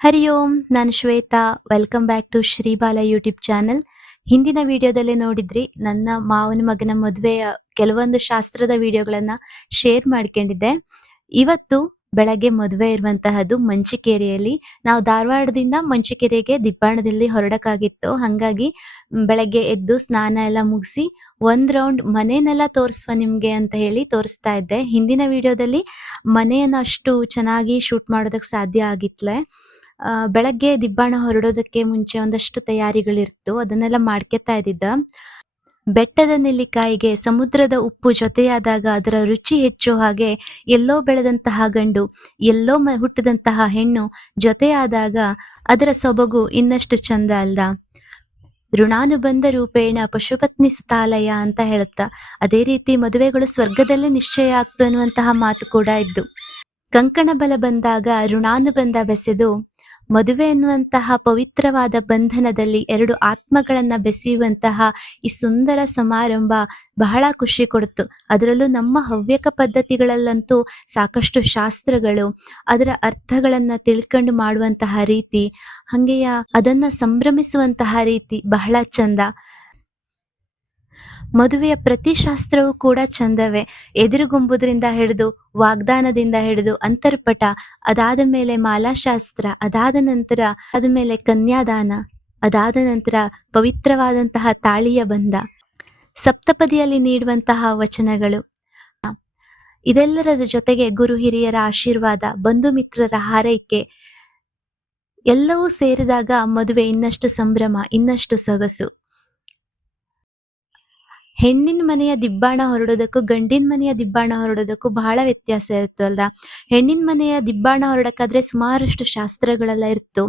ಹರಿ ಓಂ, ನಾನು Shweta. Welcome back to Shribala YouTube channel. ಹಿಂದಿನ ವಿಡಿಯೋದಲ್ಲೇ ನೋಡಿದ್ರಿ, ನನ್ನ ಮಾವನ ಮಗನ ಮದುವೆಯ ಕೆಲವೊಂದು ಶಾಸ್ತ್ರದ ವಿಡಿಯೋಗಳನ್ನ ಶೇರ್ ಮಾಡ್ಕೊಂಡಿದ್ದೆ. ಇವತ್ತು ಬೆಳಗ್ಗೆ ಮದುವೆ ಇರುವಂತಹದ್ದು ಮಂಚಿಕೇರಿಯಲ್ಲಿ. ನಾವು ಧಾರವಾಡದಿಂದ ಮಂಚಿಕೇರಿಗೆ ದಿಬ್ಬಾಣದಲ್ಲಿ ಹೊರಡಕ್ಕಾಗಿತ್ತು. ಹಾಗಾಗಿ ಬೆಳಗ್ಗೆ ಎದ್ದು ಸ್ನಾನ ಎಲ್ಲ ಮುಗಿಸಿ ಒಂದ್ ರೌಂಡ್ ಮನೆನೆಲ್ಲ ತೋರಿಸುವ ನಿಮ್ಗೆ ಅಂತ ಹೇಳಿ ತೋರಿಸ್ತಾ ಇದ್ದೆ. ಹಿಂದಿನ ವಿಡಿಯೋದಲ್ಲಿ ಮನೆಯನ್ನ ಅಷ್ಟು ಚೆನ್ನಾಗಿ ಶೂಟ್ ಮಾಡೋದಕ್ಕೆ ಸಾಧ್ಯ ಆಗಿತ್ಲೆ. ಬೆಳಗ್ಗೆ ದಿಬ್ಬಾಣ ಹೊರಡೋದಕ್ಕೆ ಮುಂಚೆ ಒಂದಷ್ಟು ತಯಾರಿಗಳಿರ್ತು, ಅದನ್ನೆಲ್ಲ ಮಾಡ್ಕೊತಾ ಇದ್ದಿದ್ದ. ಬೆಟ್ಟದ ನೆಲ್ಲಿಕಾಯಿಗೆ ಸಮುದ್ರದ ಉಪ್ಪು ಜೊತೆಯಾದಾಗ ಅದರ ರುಚಿ ಹೆಚ್ಚು ಹಾಗೆ, ಎಲ್ಲೋ ಬೆಳೆದಂತಹ ಗಂಡು ಎಲ್ಲೋ ಹುಟ್ಟಿದಂತಹ ಹೆಣ್ಣು ಜೊತೆಯಾದಾಗ ಅದರ ಸೊಬಗು ಇನ್ನಷ್ಟು ಚಂದ ಅಲ್ದ. ಋಣಾನುಬಂಧ ರೂಪೇಣ ಪಶುಪತ್ನಿ ಸುತಾಲಯ ಅಂತ ಹೇಳುತ್ತಾ, ಅದೇ ರೀತಿ ಮದುವೆಗಳು ಸ್ವರ್ಗದಲ್ಲೇ ನಿಶ್ಚಯ ಆಗ್ತು ಅನ್ನುವಂತಹ ಮಾತು ಕೂಡ ಇದ್ದು. ಕಂಕಣ ಬಲ ಬಂದಾಗ ಋಣಾನುಬಂಧ ಬೆಸೆದು ಮದುವೆ ಎನ್ನುವಂತಹ ಪವಿತ್ರವಾದ ಬಂಧನದಲ್ಲಿ ಎರಡು ಆತ್ಮಗಳನ್ನ ಬೆಸೆಯುವಂತಹ ಈ ಸುಂದರ ಸಮಾರಂಭ ಬಹಳ ಖುಷಿ ಕೊಡ್ತು. ಅದರಲ್ಲೂ ನಮ್ಮ ಹವ್ಯಕ ಪದ್ಧತಿಗಳಲ್ಲಂತೂ ಸಾಕಷ್ಟು ಶಾಸ್ತ್ರಗಳು, ಅದರ ಅರ್ಥಗಳನ್ನ ತಿಳ್ಕೊಂಡು ಮಾಡುವಂತಹ ರೀತಿ, ಹಂಗೆಯ ಅದನ್ನ ಸಂಭ್ರಮಿಸುವಂತಹ ರೀತಿ ಬಹಳ ಚಂದ. ಮದುವೆಯ ಪ್ರತಿ ಶಾಸ್ತ್ರವೂ ಕೂಡ ಚಂದವೇ. ಎದುರುಗೊಂಬುದ್ರಿಂದ ಹಿಡಿದು, ವಾಗ್ದಾನದಿಂದ ಹಿಡಿದು ಅಂತರ್ಪಟ, ಅದಾದ ಮೇಲೆ ಮಾಲಾಶಾಸ್ತ್ರ, ಅದಾದ ನಂತರ ಆದಮೇಲೆ ಕನ್ಯಾದಾನ, ಅದಾದ ನಂತರ ಪವಿತ್ರವಾದಂತಹ ತಾಳಿಯ ಬಂಧ, ಸಪ್ತಪದಿಯಲ್ಲಿ ನೀಡುವಂತಹ ವಚನಗಳು, ಇದೆಲ್ಲರದ ಜೊತೆಗೆ ಗುರು ಹಿರಿಯರ ಆಶೀರ್ವಾದ, ಬಂಧು ಮಿತ್ರರ ಹಾರೈಕೆ ಎಲ್ಲವೂ ಸೇರಿದಾಗ ಮದುವೆ ಇನ್ನಷ್ಟು ಸಂಭ್ರಮ, ಇನ್ನಷ್ಟು ಸೊಗಸು. ಹೆಣ್ಣಿನ ಮನೆಯ ದಿಬ್ಬಾಣ ಹೊರಡೋದಕ್ಕೂ ಗಂಡಿನ ಮನೆಯ ದಿಬ್ಬಾಣ ಹೊರಡೋದಕ್ಕೂ ಬಹಳ ವ್ಯತ್ಯಾಸ ಇತ್ತು ಅಲ್ದ. ಹೆಣ್ಣಿನ ಮನೆಯ ದಿಬ್ಬಾಣ ಹೊರಡಕ್ಕಾದ್ರೆ ಸುಮಾರಷ್ಟು ಶಾಸ್ತ್ರಗಳೆಲ್ಲ ಇತ್ತು.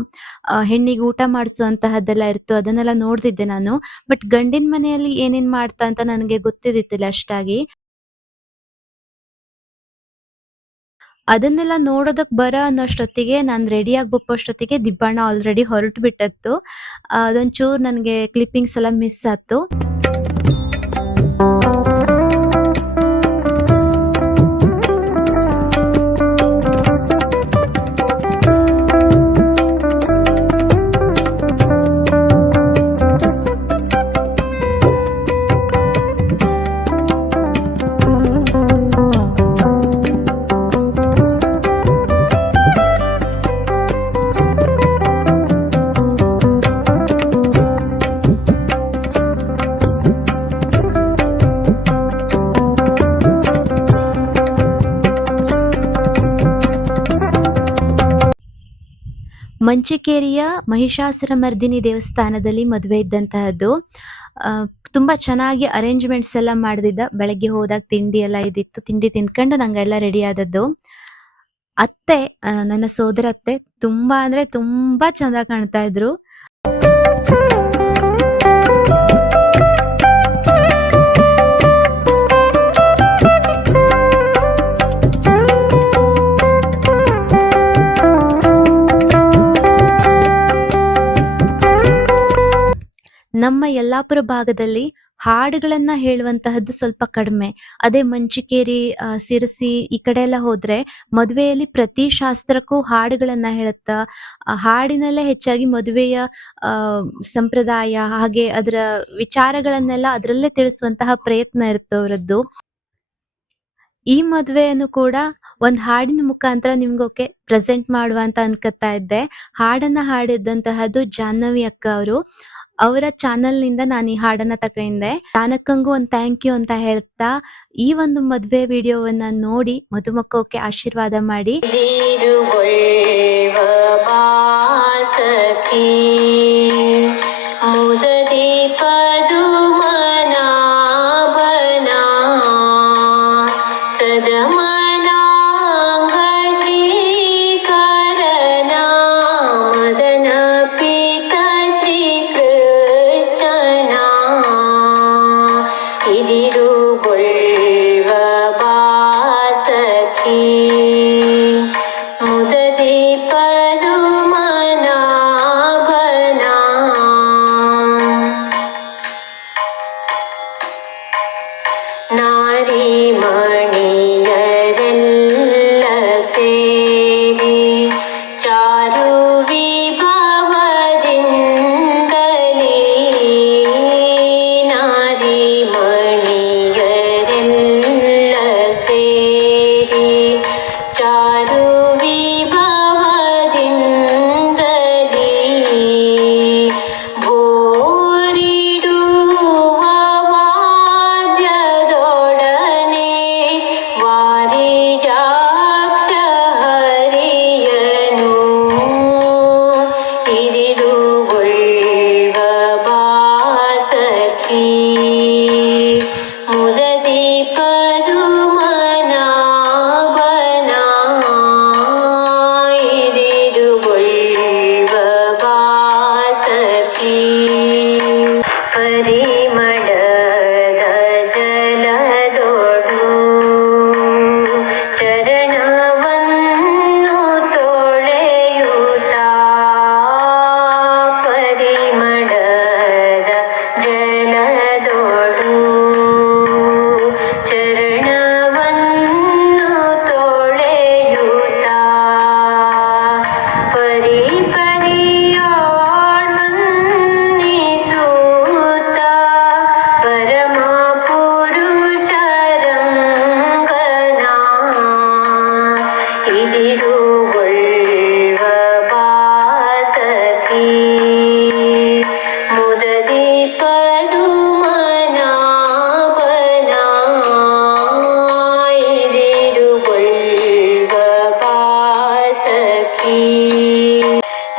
ಹೆಣ್ಣಿಗೆ ಊಟ ಮಾಡಿಸುವಂತಹದ್ದೆಲ್ಲ ಇತ್ತು, ಅದನ್ನೆಲ್ಲ ನೋಡ್ತಿದ್ದೆ ನಾನು. ಬಟ್ ಗಂಡಿನ ಮನೆಯಲ್ಲಿ ಏನೇನ್ ಮಾಡ್ತಾ ಅಂತ ನನಗೆ ಗೊತ್ತಿದ್ದಿತ್ತಿಲ್ಲ ಅಷ್ಟಾಗಿ. ಅದನ್ನೆಲ್ಲ ನೋಡೋದಕ್ ಅನ್ನೋಷ್ಟೊತ್ತಿಗೆ ನಾನು ರೆಡಿಯಾಗಿ ಬಪ್ಪೋಷ್ಟೊತ್ತಿಗೆ ದಿಬ್ಬಾಣ ಆಲ್ರೆಡಿ ಹೊರಟು ಬಿಟ್ಟತ್ತು. ಅದೊಂಚೂರು ನನಗೆ ಕ್ಲಿಪ್ಪಿಂಗ್ಸ್ ಎಲ್ಲ ಮಿಸ್ ಆಯ್ತು. ಮಂಚಿಕೇರಿಯ ಮಹಿಷಾಸುರಮರ್ದಿನಿ ದೇವಸ್ಥಾನದಲ್ಲಿ ಮದುವೆ ಇದ್ದಂತಹದ್ದು. ತುಂಬಾ ಚೆನ್ನಾಗಿ ಅರೇಂಜ್ಮೆಂಟ್ಸ್ ಎಲ್ಲ ಮಾಡ್ದಿದ್ದ. ಬೆಳಗ್ಗೆ ಹೋದಾಗ ತಿಂಡಿ ಎಲ್ಲ ಇದ್ದಿತ್ತು, ತಿಂಡಿ ತಿನ್ಕೊಂಡು ನಂಗೆಲ್ಲ ರೆಡಿ ಆದದ್ದು. ಅತ್ತೆ, ನನ್ನ ಸೋದರತ್ತೆ ತುಂಬಾ ಅಂದ್ರೆ ತುಂಬಾ ಚಂದ ಕಾಣ್ತಾ ಇದ್ರು. ನಮ್ಮ ಯಲ್ಲಾಪುರ ಭಾಗದಲ್ಲಿ ಹಾಡುಗಳನ್ನ ಹೇಳುವಂತಹದ್ದು ಸ್ವಲ್ಪ ಕಡಿಮೆ. ಅದೇ ಮಂಚಿಕೇರಿ, ಸಿರಸಿ ಈ ಕಡೆ ಎಲ್ಲ ಹೋದ್ರೆ ಮದುವೆಯಲ್ಲಿ ಪ್ರತಿ ಶಾಸ್ತ್ರಕ್ಕೂ ಹಾಡುಗಳನ್ನ ಹೇಳುತ್ತಾ, ಹಾಡಿನಲ್ಲೇ ಹೆಚ್ಚಾಗಿ ಮದುವೆಯ ಸಂಪ್ರದಾಯ ಹಾಗೆ ಅದರ ವಿಚಾರಗಳನ್ನೆಲ್ಲ ಅದರಲ್ಲೇ ತಿಳಿಸುವಂತಹ ಪ್ರಯತ್ನ ಇರುತ್ತೆ ಅವರದ್ದು. ಈ ಮದುವೆಯನ್ನು ಕೂಡ ಒಂದ್ ಹಾಡಿನ ಮುಖಾಂತರ ನಿಮ್ಗೋಕೆ ಪ್ರೆಸೆಂಟ್ ಮಾಡುವ ಅಂತ ಅನ್ಕೋತಾ ಇದ್ದೆ. ಹಾಡನ್ನ ಹಾಡಿದಂತಹದ್ದು ಜಾಹ್ನವಿ ಅಕ್ಕ ಅವರು. ಅವರ ಚಾನಲ್ನಿಂದ ನಾನು ಈ ಹಾಡನ್ನ ತಗೊಂಡೆ. ಜಾನಕ್ಕಂಗೂ ಒಂದು ಥ್ಯಾಂಕ್ ಯು ಅಂತ ಹೇಳ್ತಾ, ಈ ಒಂದು ಮದುವೆ ವಿಡಿಯೋವನ್ನ ನೋಡಿ ಮಧುಮಕ್ಕಕ್ಕೆ ಆಶೀರ್ವಾದ ಮಾಡಿ. ಮುದದಿ ಪದುಮನಾಭನ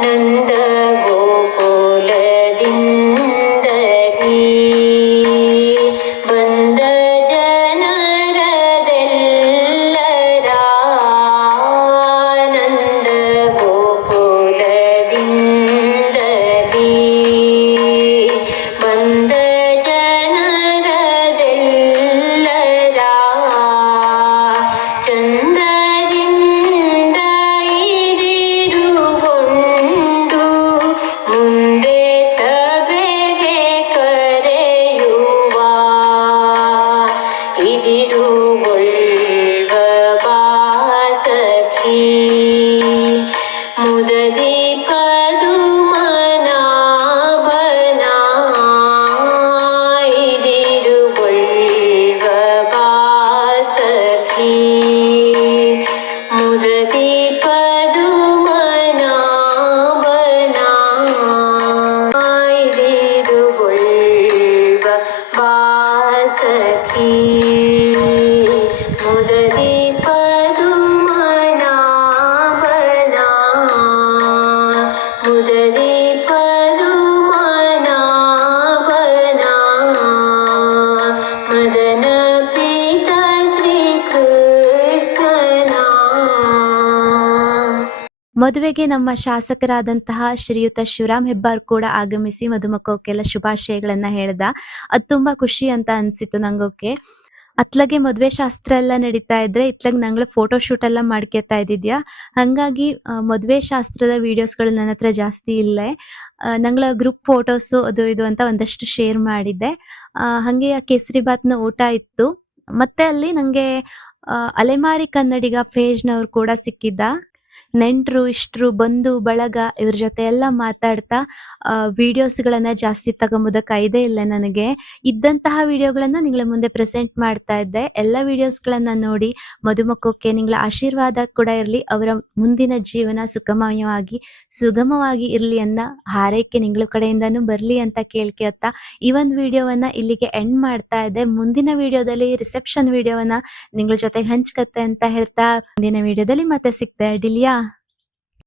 ನಂದ ಗೋಕುಲದಿಂದಲೀ ಬಂದ ಜನರದೆಲ್ಲರ ನಂದ ಗೋಕುಲದಿಂದಲೀ ಬಂದ ಜನರದೆಲ್ಲರ ಚಂದದಿಂದ ಇದಿರುಗೊಂಡು ಮುಂದೆ ಸಭೆಗೆ ಕರೆಯುವ ಇದಿರುಗೊಳ್ಳುವ ಬಾಸಕಿ ಮುದದಿ ಪದುಮನಾಭನ ಇದಿರುಗೊಳ್ಳುವ ಬಾಸಕಿ ಮುದದಿ ಪದುಮನಾಭನ ಇದಿರುಗೊಳ್ಳುವ ಬಾಸಕಿ ಮುದದಿ ಪದುಮನಾಭನ ಮುದದಿ ಪದುಮನಾಭನ ಮದನ ಪ್ರೀತ ಶ್ರೀಕೃಷ್ಣನ. ಮದುವೆಗೆ ನಮ್ಮ ಶಾಸಕರಾದಂತಹ ಶ್ರೀಯುತ ಶಿವರಾಮ್ ಹೆಬ್ಬಾರ್ ಕೂಡ ಆಗಮಿಸಿ ಮದುಮಕ್ಕಳಿಗೆಲ್ಲ ಶುಭಾಶಯಗಳನ್ನ ಹೇಳ್ದ. ಅದು ತುಂಬಾ ಖುಷಿ ಅಂತ ಅನ್ಸಿತ್ತು ನಂಗೋಕೆ. ಅತ್ಲಗೆ ಮದುವೆ ಶಾಸ್ತ್ರ ಎಲ್ಲ ನಡೀತಾ ಇದ್ರೆ ಇತ್ಲಾಗ ನಂಗಳು ಫೋಟೋ ಶೂಟ್ ಎಲ್ಲ ಮಾಡ್ಕೊತಾ ಇದ್ದಿದ್ಯಾ. ಹಂಗಾಗಿ ಮದುವೆ ಶಾಸ್ತ್ರದ ವಿಡಿಯೋಸ್ಗಳು ನನ್ನ ಹತ್ರ ಜಾಸ್ತಿ ಇಲ್ಲೇ. ನಂಗಳ ಗ್ರೂಪ್ ಫೋಟೋಸು ಅದು ಇದು ಅಂತ ಒಂದಷ್ಟು ಶೇರ್ ಮಾಡಿದ್ದೆ. ಹಾಗೆ ಕೇಸರಿ ಬಾತ್ನ ಊಟ ಇತ್ತು. ಮತ್ತೆ ಅಲ್ಲಿ ನಂಗೆ ಅಲೆಮಾರಿ ಕನ್ನಡಿಗ ಪೇಜ್ನವ್ರು ಕೂಡ ಸಿಕ್ಕಿದ್ದ. ನೆಂಟರು ಇಷ್ಟರು ಬಂಧು ಬಳಗ ಇವ್ರ ಜೊತೆ ಎಲ್ಲ ಮಾತಾಡ್ತಾ ವಿಡಿಯೋಸ್ಗಳನ್ನ ಜಾಸ್ತಿ ತಗೊಂಬುದಕ್ಕೆ ಐದೇ ಇಲ್ಲ ನನಗೆ. ಇದ್ದಂತಹ ವಿಡಿಯೋಗಳನ್ನ ನಿಗಳ ಮುಂದೆ ಪ್ರೆಸೆಂಟ್ ಮಾಡ್ತಾ ಇದ್ದೆ. ಎಲ್ಲ ವಿಡಿಯೋಸ್ಗಳನ್ನ ನೋಡಿ ಮದುಮಕ್ಕಕ್ಕೆ ನಿಗಳ ಆಶೀರ್ವಾದ ಕೂಡ ಇರಲಿ, ಅವರ ಮುಂದಿನ ಜೀವನ ಸುಗಮವಾಗಿ ಇರಲಿ ಅನ್ನೋ ಹಾರೈಕೆ ನಿಗಳ ಕಡೆಯಿಂದನೂ ಬರಲಿ ಅಂತ ಕೇಳ್ಕೊತಾ ಈ ಒಂದು ವಿಡಿಯೋವನ್ನ ಇಲ್ಲಿಗೆ ಎಂಡ್ ಮಾಡ್ತಾ ಇದ್ದೆ. ಮುಂದಿನ ವಿಡಿಯೋದಲ್ಲಿ ರಿಸೆಪ್ಷನ್ ವಿಡಿಯೋವನ್ನ ನಿಗಳ ಜೊತೆಗೆ ಹಂಚ್ಕತ್ತೆ ಅಂತ ಹೇಳ್ತಾ ಮುಂದಿನ ವಿಡಿಯೋದಲ್ಲಿ ಮತ್ತೆ ಸಿಗ್ತೆ. ಡಿಲಿಯಾ.